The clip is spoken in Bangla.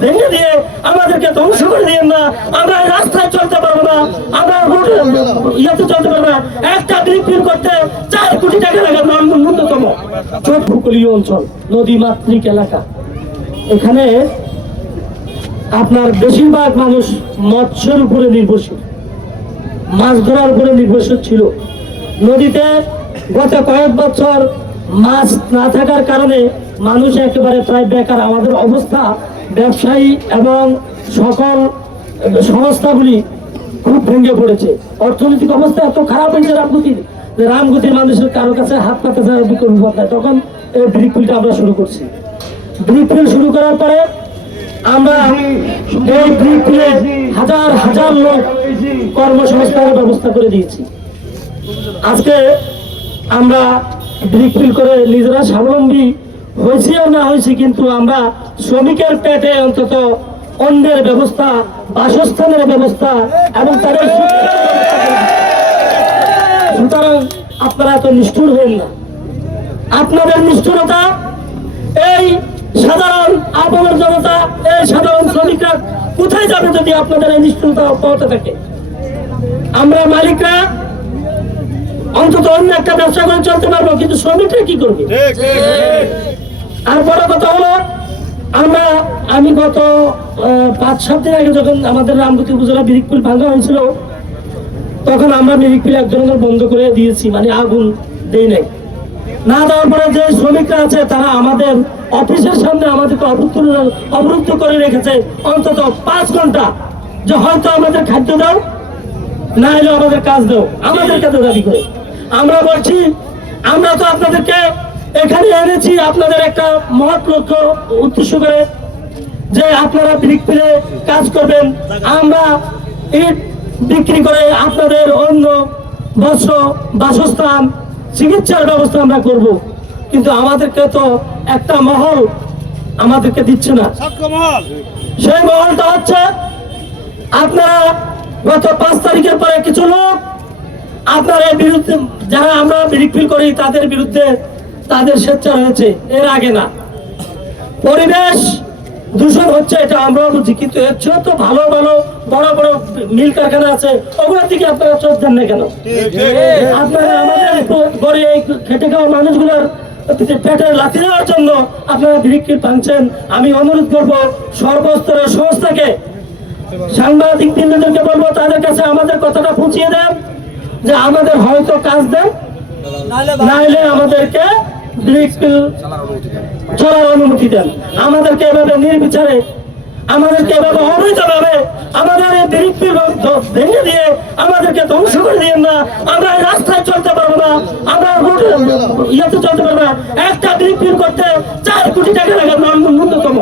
ভেঙে দিয়ে আমাদেরকে ধ্বংস করে দিয়ে না। আমরা রাস্তায় চলতে পারব না। আমরা ইয়েতে চলতে পারব না। একটা ফিল করতে চার কোটি টাকা লাগে। ন্যূনতম চোখ উপকূলীয় অঞ্চল, নদী মাতৃক এলাকা। এখানে আপনার বেশিরভাগ মানুষ মৎস্যের উপরে নির্ভরশীল। মাছ ধরার উপরে নির্ভরশীল ছিল। নদীতে গত কয়েক বছর মাছ না থাকার কারণে মানুষ একেবারে প্রায় বেকার। আমাদের অবস্থা, ব্যবসায়ী এবং সকল সংস্থাগুলি খুব ভেঙে পড়েছে। অর্থনৈতিক অবস্থা এত খারাপ হয়েছে রামগতির, যে রামগতির মানুষের কারও কাছে হাত পাতে ছাড়া বিকল্প নাই। তখন এই ব্রিকফিলটা আমরা শুরু করছি। ব্রিকফিল শুরু করার পরে আমরা এই ব্রিকফিলে হাজার হাজার লোক কর্মসংস্থানের ব্যবস্থা করে দিয়েছি। আজকে আমরা ব্রিকফিল করে নিজেরা স্বাবলম্বী হয়েছি আর না হয়েছে কিন্তু আমরা শ্রমিকের পেটে অন্তত অন্যের ব্যবস্থা, বাসস্থানের ব্যবস্থা এবং তাদের। সুতরাং আপনারা এত নিষ্ঠুর হবেন না। আপনাদের নিষ্ঠুরতা, এই সাধারণ আপামর জনতা, এই সাধারণ শ্রমিকরা কোথায় যাবে যদি আপনাদের এই নিষ্ঠুরতা অব্যাহত থাকে? আমরা মালিকরা অন্তত অন্য একটা ব্যবসা করে চলতে পারব, কিন্তু শ্রমিকরা কি করবে? আর বড় কথা হলো, আমরা, আমি গত পাঁচ, সাত দিন আগে যখন আমাদের রামগতি উপজেলা বিরিকপুল ভাঙা হয়েছিল, তখন আমরা মিরিকপিল এক ধরনের বন্ধ করে দিয়েছি মানে আগুন দেই নাই। না দেওয়ার পরে যে শ্রমিকরা আছে, তারা আমাদের অফিসের সামনে আমাদেরকে অবরুদ্ধ করে রেখেছে অন্তত পাঁচ ঘণ্টা। যে হয়তো আমাদের খাদ্য দাও, না হলে আমাদের কাজ দাও। আমাদের কাছে দাবি করে। আমরা বলছি, আমরা তো আপনাদেরকে এখানে এনেছি আপনাদের একটা মহৎ লক্ষ্য উদ্দেশ্য করে যে আপনারা ব্রিক ফিরে কাজ করবেন। আমরা ইট বিক্রি করে আপনাদের অন্য বস্ত্র বাসস্থান চিকিৎসার ব্যবস্থা আমরা করব। কিন্তু আমাদেরকে তো একটা মহল আমাদেরকে দিচ্ছে না। সেই মহলটা হচ্ছে আপনারা গত পাঁচ তারিখের পরে কিছু লোক আপনার বিরুদ্ধে যারা আমরা রিফিল করি তাদের বিরুদ্ধে তাদের স্বেচ্ছা হয়েছে এর আগে না। পরিবেশ দূষণ হচ্ছে এটা আমরাও বুঝি কিন্তু এর চেয়েও তো ভালো ভালো বড় বড় মিল কারখানা আছে ওগুলোর দিকে আপনারা চোখ দেন না কেন? আপনারা আমাদের গড়ে এই খেটে খাওয়া মানুষগুলোর পেটে লাথি দেওয়ার জন্য আপনারা বিরিক্কি ভাঙছেন আমি অনুরোধ করব সর্বস্তরের সংস্থাকে সাংবাদিক বৃন্দদেরকে বলব তাদের কাছে আমাদের কথাটা পৌঁছিয়ে দেন যে আমাদের হয়তো কাজ দেন নাইলে আমাদেরকে চলার অনুমতি দেন। আমাদেরকে এভাবে নির্বিচারে, আমাদেরকে এভাবে অবৈধভাবে, আমাদের এই ব্রিকপিল ভেঙে দিয়ে আমাদেরকে ধ্বংস করে দিয়ে না। আমরা রাস্তায় চলতে পারব না। আমরা রোডে ইয়েতে চলতে পারব না। একটা ব্রিকপিল করতে চার কোটি টাকা লাগে ন্যূনতম।